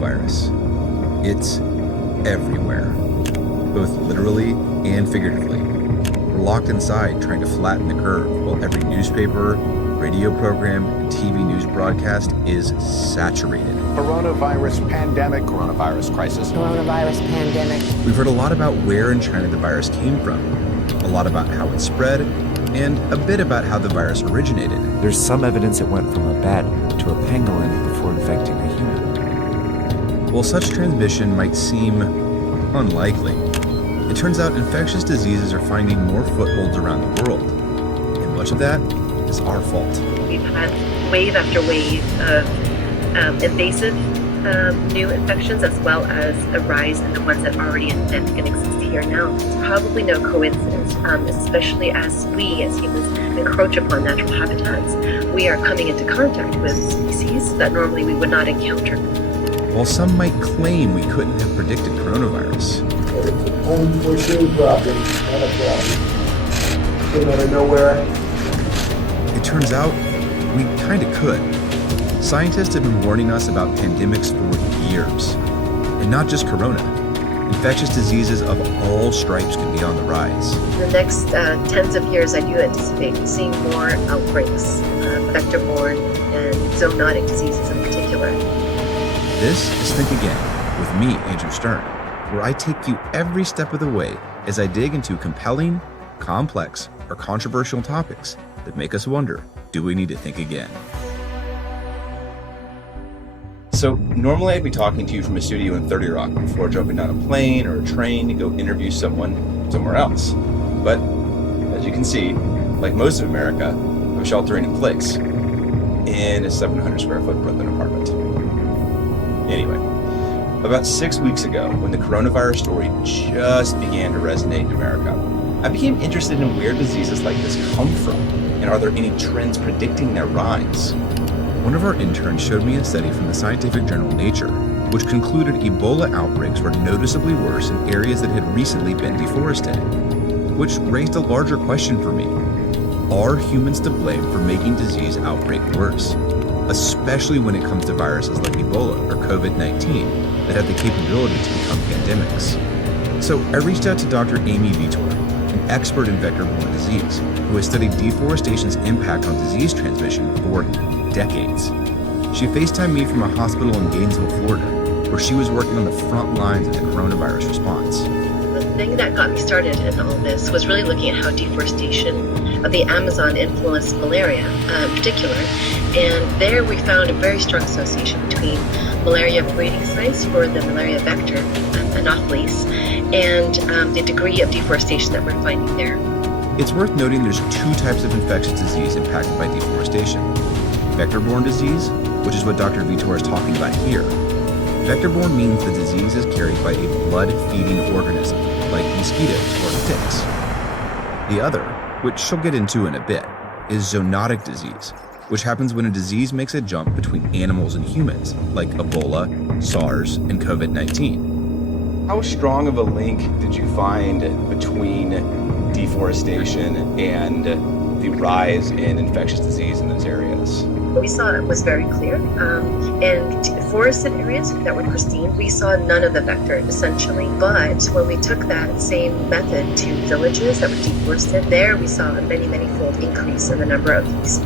coronavirus. It's everywhere, both literally and figuratively. We're locked inside trying to flatten the curve while every newspaper, radio program, and TV news broadcast is saturated. Coronavirus pandemic, coronavirus crisis. Coronavirus pandemic. We've heard a lot about where in China the virus came from, a lot about how it spread, and a bit about how the virus originated. There's some evidence it went from a bat to a pangolin before infecting a human. While such transmission might seem unlikely, it turns out infectious diseases are finding more footholds around the world, and much of that is our fault. We've had wave after wave of invasive new infections, as well as a rise in the ones that already exist here now. It's probably no coincidence, especially as we as humans encroach upon natural habitats. We are coming into contact with species that normally we would not encounter. While some might claim we couldn't have predicted coronavirus, It's an unforeseen problem, not a problem. Came out of nowhere. it turns out we kind of could. Scientists have been warning us about pandemics for years. And not just corona. Infectious diseases of all stripes could be on the rise. In the next tens of years, I do anticipate seeing more outbreaks, vector-borne and zoonotic diseases in particular. This is Think Again, with me, Andrew Stern, where I take you every step of the way as I dig into compelling, complex, or controversial topics that make us wonder, do we need to think again? So normally I'd be talking to you from a studio in 30 Rock before jumping on a plane or a train to go interview someone somewhere else. But as you can see, like most of America, I'm sheltering in place in a 700 square foot Brooklyn apartment. Anyway, about 6 weeks ago, when the coronavirus story just began to resonate in America, I became interested in where diseases like this come from, and are there any trends predicting their rise? One of our interns showed me a study from the scientific journal Nature, which concluded Ebola outbreaks were noticeably worse in areas that had recently been deforested, which raised a larger question for me. Are humans to blame for making disease outbreak worse, especially when it comes to viruses like Ebola or COVID-19 that have the capability to become pandemics? So I reached out to Dr. Amy Vitor, an expert in vector-borne disease, who has studied deforestation's impact on disease transmission for decades. She FaceTimed me from a hospital in Gainesville, Florida, where she was working on the front lines of the coronavirus response. The thing that got me started in all this was really looking at how deforestation of the Amazon influenced malaria in particular. And there we found a very strong association between malaria breeding sites for the malaria vector, Anopheles, and the degree of deforestation that we're finding there. It's worth noting there's two types of infectious disease impacted by deforestation. Vector-borne disease, which is what Dr. Vitor is talking about here. Vector-borne means the disease is carried by a blood-feeding organism, like mosquitoes or ticks. The other, which she'll get into in a bit, is zoonotic disease, which happens when a disease makes a jump between animals and humans, like Ebola, SARS, and COVID-19. How strong of a link did you find between deforestation and the rise in infectious disease in those areas? What we saw was very clear. In forested areas that were pristine, we saw none of the vector, essentially. But when we took that same method to villages that were deforested, there we saw a many-fold increase in the number of these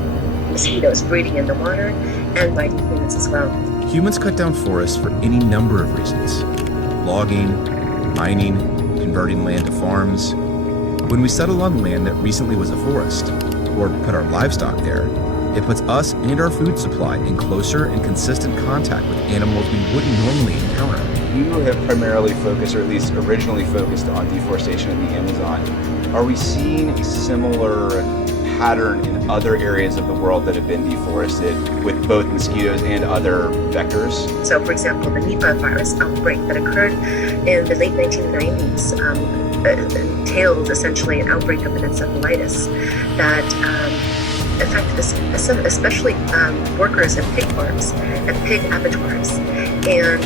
mosquitoes breeding in the water and biting humans as well. Humans cut down forests for any number of reasons. Logging, mining, converting land to farms. When we settle on land that recently was a forest, or put our livestock there, it puts us and our food supply in closer and consistent contact with animals we wouldn't normally encounter. You have primarily focused, or at least originally focused, on deforestation in the Amazon. Are we seeing a similar pattern in other areas of the world that have been deforested with both mosquitoes and other vectors? So, for example, the Nipah virus outbreak that occurred in the late 1990s entailed essentially an outbreak of an encephalitis that affected especially workers in pig farms and pig abattoirs. And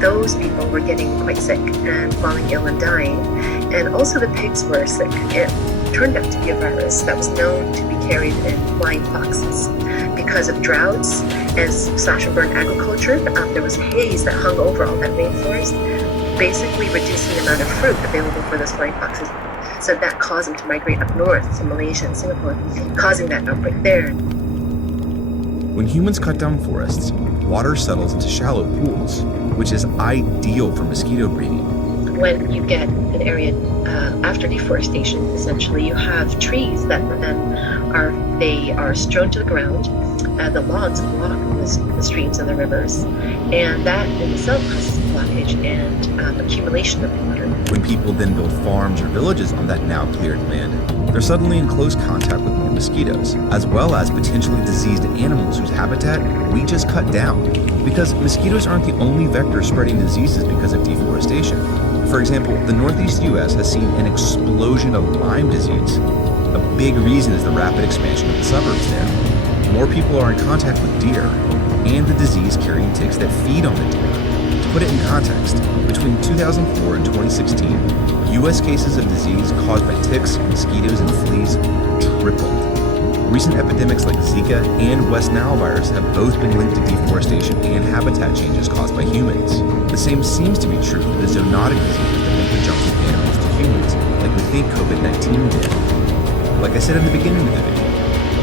those people were getting quite sick and falling ill and dying. And also the pigs were sick. It turned out to be a virus that was known to be carried in flying foxes. Because of droughts and slash and burn agriculture, there was a haze that hung over all that rainforest, basically reducing the amount of fruit available for those flying foxes. So that caused them to migrate up north to Malaysia and Singapore, causing that outbreak there. When humans cut down forests, water settles into shallow pools, which is ideal for mosquito breeding. When you get an area after deforestation, essentially you have trees that then are strewn to the ground. The logs block the streams and the rivers, and that in itself causes blockage and accumulation of water. When people then build farms or villages on that now cleared land, they're suddenly in close contact with more mosquitoes, as well as potentially diseased animals whose habitat we just cut down. Because mosquitoes aren't the only vector spreading diseases because of deforestation. For example, the Northeast US has seen an explosion of Lyme disease. A big reason is the rapid expansion of the suburbs there. More people are in contact with deer and the disease-carrying ticks that feed on the deer. To put it in context, between 2004 and 2016, U.S. cases of disease caused by ticks, mosquitoes, and fleas tripled. Recent epidemics like Zika and West Nile virus have both been linked to deforestation and habitat changes caused by humans. The same seems to be true for the zoonotic diseases that make the jump from animals to humans, like we think COVID-19 did. Like I said in the beginning of the video,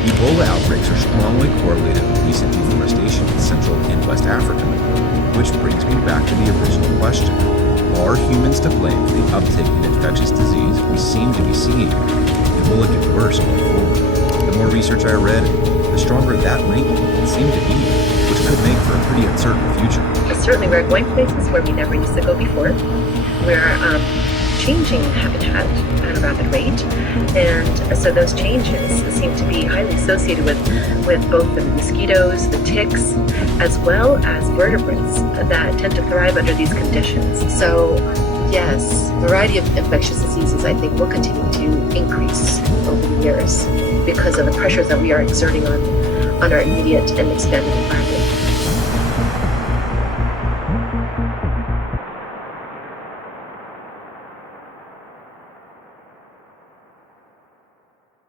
Ebola outbreaks are strongly correlated with recent deforestation in Central and West Africa, which brings me back to the original question. Are humans to blame for the uptick in infectious disease we seem to be seeing? And will it get worse going forward? The more research I read, the stronger that link seemed to be, which could make for a pretty uncertain future. Certainly we're going places where we never used to go before. We're changing habitat at a rapid rate, and so those changes seem to be highly associated with both the mosquitoes, the ticks, as well as vertebrates that tend to thrive under these conditions. So yes, the variety of infectious diseases I think will continue to increase over the years because of the pressures that we are exerting on our immediate and expanded environment.